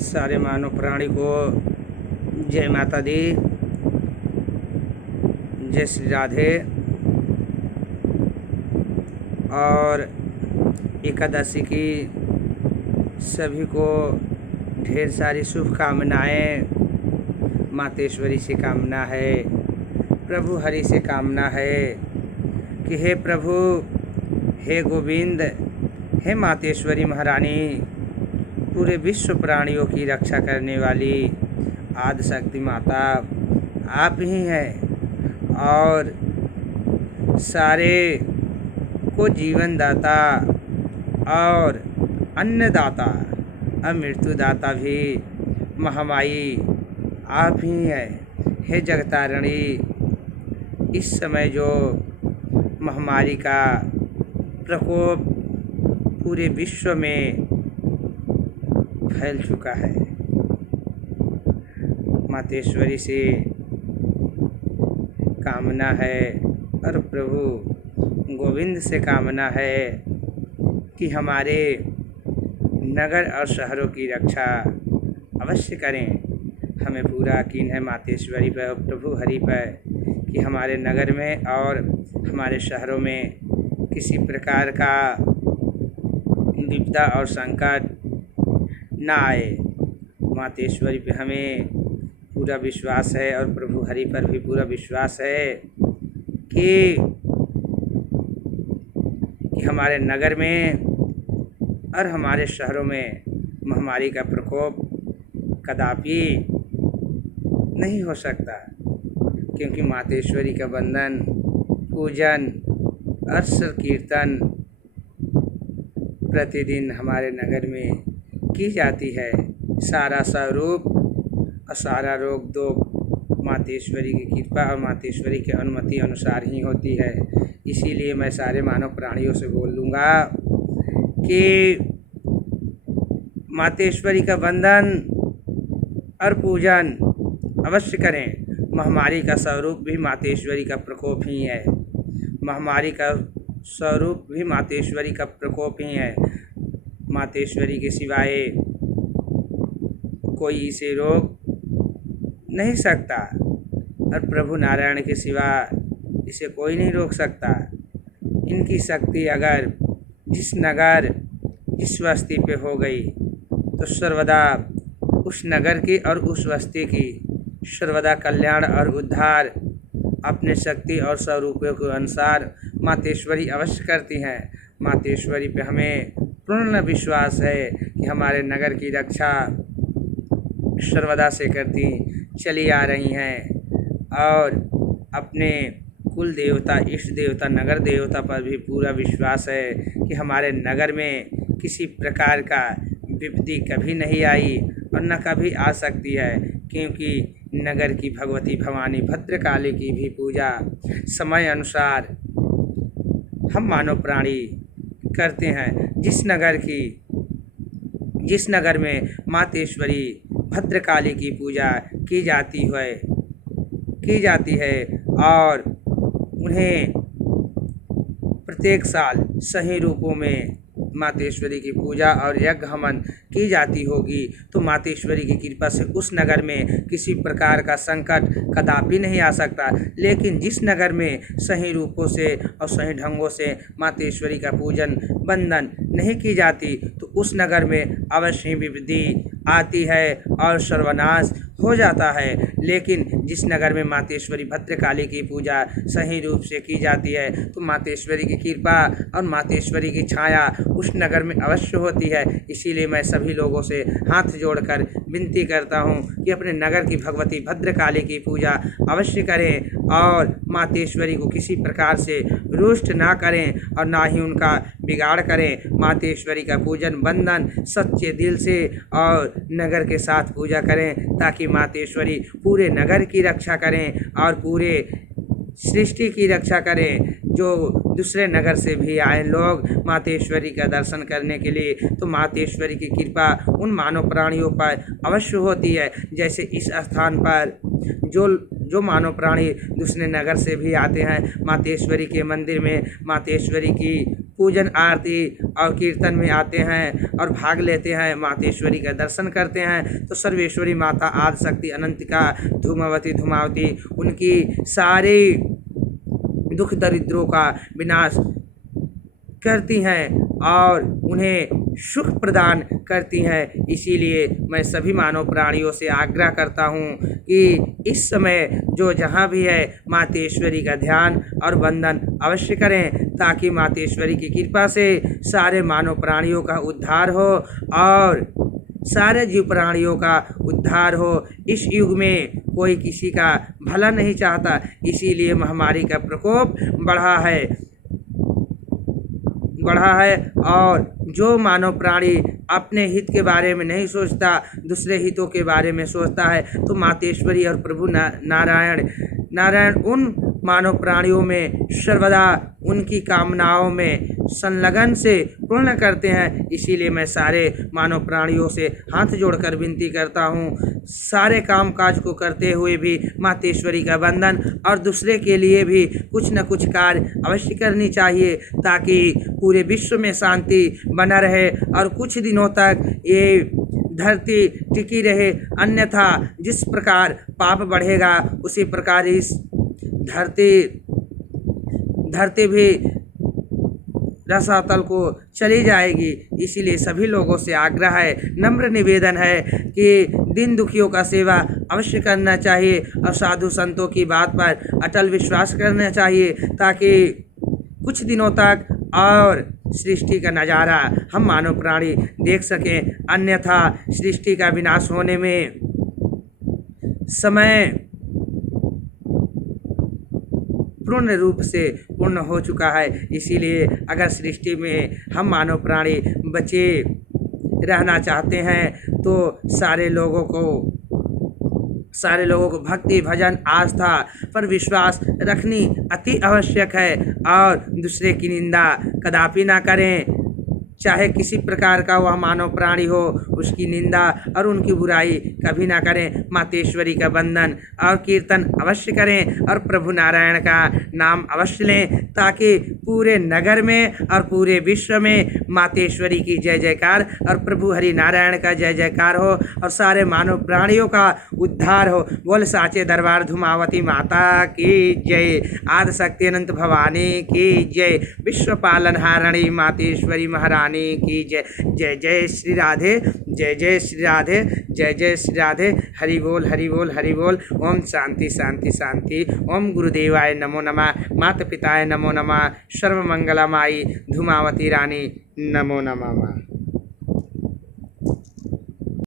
सारे मानव प्राणी को जय माता दी, जय श्री राधे। और एकादशी की सभी को ढेर सारी शुभकामनाएँ। मातेश्वरी से कामना है, प्रभु हरि से कामना है कि हे प्रभु, हे गोविंद, हे मातेश्वरी महारानी, पूरे विश्व प्राणियों की रक्षा करने वाली आदिशक्ति माता आप ही हैं और सारे को जीवन दाता और अन्नदाता अमृत्युदाता भी महामाई आप ही हैं। हे जगतारणी, इस समय जो महामारी का प्रकोप पूरे विश्व में फैल चुका है, मातेश्वरी से कामना है और प्रभु गोविंद से कामना है कि हमारे नगर और शहरों की रक्षा अवश्य करें। हमें पूरा यकीन है मातेश्वरी पर, प्रभु हरि पर, कि हमारे नगर में और हमारे शहरों में किसी प्रकार का विपदा और संकट ना आए। मातेश्वरी पे हमें पूरा विश्वास है और प्रभु हरि पर भी पूरा विश्वास है कि हमारे नगर में और हमारे शहरों में महामारी का प्रकोप कदापि नहीं हो सकता, क्योंकि मातेश्वरी का वंदन, पूजन, अर्च कीर्तन प्रतिदिन हमारे नगर में की जाती है। सारा स्वरूप और सारा रोक दो मातेश्वरी की कृपा और मातेश्वरी के अनुमति अनुसार ही होती है। इसीलिए मैं सारे मानव प्राणियों से बोल दूँगा कि मातेश्वरी का वंदन और पूजन अवश्य करें। महामारी का स्वरूप भी मातेश्वरी का प्रकोप ही है। महामारी का स्वरूप भी मातेश्वरी का प्रकोप ही है। मातेश्वरी के सिवाय कोई इसे रोक नहीं सकता और प्रभु नारायण के सिवा इसे कोई नहीं रोक सकता। इनकी शक्ति अगर जिस नगर, जिस बस्ती पे हो गई तो सर्वदा उस नगर की और उस बस्ती की सर्वदा कल्याण और उद्धार अपने शक्ति और स्वरूपों के अनुसार मातेश्वरी अवश्य करती हैं। मातेश्वरी पे हमें पूर्ण विश्वास है कि हमारे नगर की रक्षा सर्वदा से करती चली आ रही हैं और अपने कुल देवता, इष्ट देवता, नगर देवता पर भी पूरा विश्वास है कि हमारे नगर में किसी प्रकार का विपत्ति कभी नहीं आई और न कभी आ सकती है, क्योंकि नगर की भगवती भवानी भद्रकाली की भी पूजा समय अनुसार हम मानव प्राणी करते हैं। जिस नगर में मातेश्वरी भद्रकाली की पूजा की जाती है और उन्हें प्रत्येक साल सही रूपों में मातेश्वरी की पूजा और यज्ञ हवन की जाती होगी, तो मातेश्वरी की कृपा से उस नगर में किसी प्रकार का संकट कदापि नहीं आ सकता। लेकिन जिस नगर में सही रूपों से और सही ढंगों से मातेश्वरी का पूजन वंदन नहीं की जाती, तो उस नगर में अवश्य विपत्ति आती है और सर्वनाश हो जाता है। लेकिन जिस नगर में मातेश्वरी भद्रकाली की पूजा सही रूप से की जाती है, तो मातेश्वरी की कृपा और मातेश्वरी की छाया उस नगर में अवश्य होती है। इसीलिए मैं सभी लोगों से हाथ जोड़कर विनती करता हूँ कि अपने नगर की भगवती भद्रकाली की पूजा अवश्य करें और मातेश्वरी को किसी प्रकार से रुष्ट ना करें और ना ही उनका बिगाड़ करें। मातेश्वरी का पूजन वंदन सच्चे दिल से और नगर के साथ पूजा करें, ताकि मातेश्वरी पूरे नगर की रक्षा करें और पूरे सृष्टि की रक्षा करें। जो दूसरे नगर से भी आए लोग मातेश्वरी का दर्शन करने के लिए, तो मातेश्वरी की कृपा उन मानव प्राणियों पर अवश्य होती है। जैसे इस स्थान पर जो मानव प्राणी दूसरे नगर से भी आते हैं, मातेश्वरी के मंदिर में मातेश्वरी की पूजन आरती और कीर्तन में आते हैं और भाग लेते हैं, मातेश्वरी का दर्शन करते हैं, तो सर्वेश्वरी माता आदिशक्ति अनंतिका धूमावती धूमावती उनकी सारे दुख दरिद्रों का विनाश करती हैं और उन्हें सुख प्रदान करती हैं। इसीलिए मैं सभी मानव प्राणियों से आग्रह करता हूँ कि इस समय जो जहाँ भी है मातेश्वरी का ध्यान और वंदन अवश्य करें, ताकि मातेश्वरी की कृपा से सारे मानव प्राणियों का उद्धार हो और सारे जीव प्राणियों का उद्धार हो। इस युग में कोई किसी का भला नहीं चाहता, इसीलिए महामारी का प्रकोप बढ़ा है और जो मानव प्राणी अपने हित के बारे में नहीं सोचता, दूसरे हितों के बारे में सोचता है, तो मातेश्वरी और प्रभु नारायण उन मानव प्राणियों में सर्वदा उनकी कामनाओं में संलग्न से पूर्ण करते हैं। इसीलिए मैं सारे मानव प्राणियों से हाथ जोड़कर विनती करता हूँ, सारे काम काज को करते हुए भी मातेश्वरी का वंदन और दूसरे के लिए भी कुछ न कुछ कार्य अवश्य करनी चाहिए, ताकि पूरे विश्व में शांति बना रहे और कुछ दिनों तक ये धरती टिकी रहे। अन्यथा जिस प्रकार पाप बढ़ेगा उसी प्रकार इस धरती भी रसातल को चली जाएगी। इसीलिए सभी लोगों से आग्रह है, नम्र निवेदन है कि दीन दुखियों का सेवा अवश्य करना चाहिए और साधु संतों की बात पर अटल विश्वास करना चाहिए, ताकि कुछ दिनों तक और सृष्टि का नज़ारा हम मानव प्राणी देख सकें। अन्यथा सृष्टि का विनाश होने में समय पूर्ण रूप से पूर्ण हो चुका है। इसीलिए अगर सृष्टि में हम मानव प्राणी बचे रहना चाहते हैं तो सारे लोगों को भक्ति भजन आस्था पर विश्वास रखनी अति आवश्यक है और दूसरे की निंदा कदापि ना करें। चाहे किसी प्रकार का वह मानव प्राणी हो, उसकी निंदा और उनकी बुराई कभी ना करें। मातेश्वरी का वंदन और कीर्तन अवश्य करें और प्रभु नारायण का नाम अवश्य लें, ताकि पूरे नगर में और पूरे विश्व में मातेश्वरी की जय जयकार और प्रभु हरि नारायण का जय जयकार हो और सारे मानव प्राणियों का उद्धार हो। बोल साचे दरबार धूमावती माता की जय, आदिशक्ति अनंत भवानी की जय, विश्व पालनहारिणी मातेश्वरी महारानी की जय। जय जय श्री राधे, जय जय श्री राधे, जय जय श्री राधे। हरि बोल हरि बोल हरि बोल। ओम शांति शांति शांति। ओम गुरुदेवाय नमो नमः, माता पिताय नमो नमः, सर्वमंगलमाई धूमावती रानी नमो नमः।